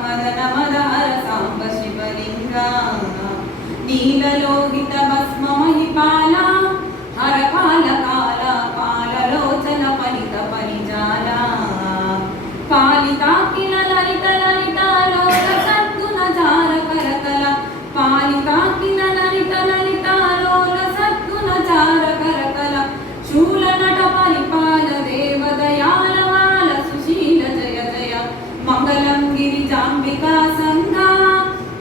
మదన మదహర సాంబ శివలింగ నీలలోహిత భస్మ మహిపాల హర కాల కాల పాలలోచన ఫలిత పరిజాల పాలితాకిల లలిత లలిత లోక సద్గుణ జార కరతల పాలితాకిల లలిత లలిత లోల సద్గుణ జార కరతల శూల నట పరిపాల దేవ దయాల వాల సుశీల జయ జయ మంగళం గిరిజాంబికా సంగా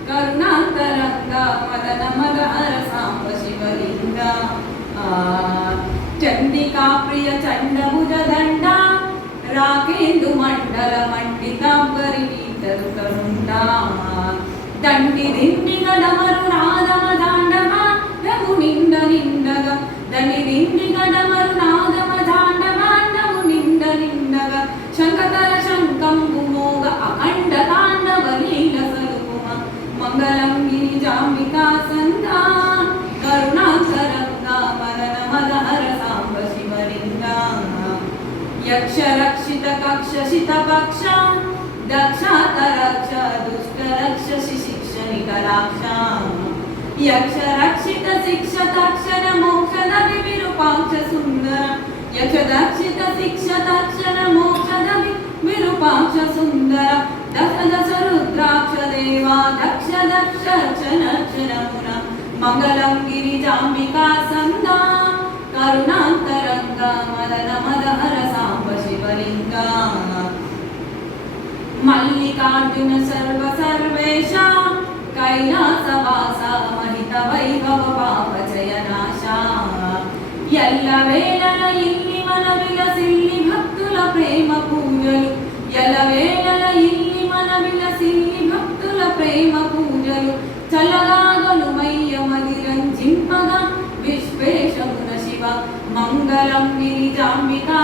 కరుణాంతరంగా మదన మదహర సాంబ శివలింగ చండికా ప్రియ చండభుజ దండ రాకేందు మండల మండితాంబరి తరుతరుండా దండి దిండిగ డమరు నాదమ దాండవ రఘు నిండ నిండగా దండి దిండిగ డమరు నాదమ దాండవాండము నిండ నిండగా శంఖతర శంకంబు మోగ అఖండ తాండవ లీల సలుపుమ మంగళం గిరిజాంబికా సంగా కరుణాకరంగా మదన మదహర సాంబ శివలింగ యక్ష రక్షిత కక్ష శిత పక్ష దక్షాత రక్ష దుష్ట రక్ష శిక్ష నికరాక్ష యక్ష రక్షిత శిక్ష తక్షణ మోక్షద విరూపాక్ష సుందర యక్ష రక్షిత శిక్ష తక్షణ మోక్షద విరూపాక్ష సుందర దశ దశ రుద్రాక్ష దేవా దక్ష దక్ష క్షణ మంగళం గిరిజాంబికా సంగా కరుణాంతరంగా మదన మదహర సాంబ శివలింగ మల్లికార్జున సర్వ సర్వేశ కైలాసవాస మహిత వైభవ పాపచయనాశ ఎల్ల వేళల ఇల్లి మన విలసిల్లి భక్తుల ప్రేమ పూజలు ఎల్ల వేళల ఇల్లి మన విలసిల్లి భక్తుల ప్రేమ పూజలు చల్లగాగలుమయ్య మదిరంజింపగా విశ్వేశమున శివ మంగళం గిరిజాంబికా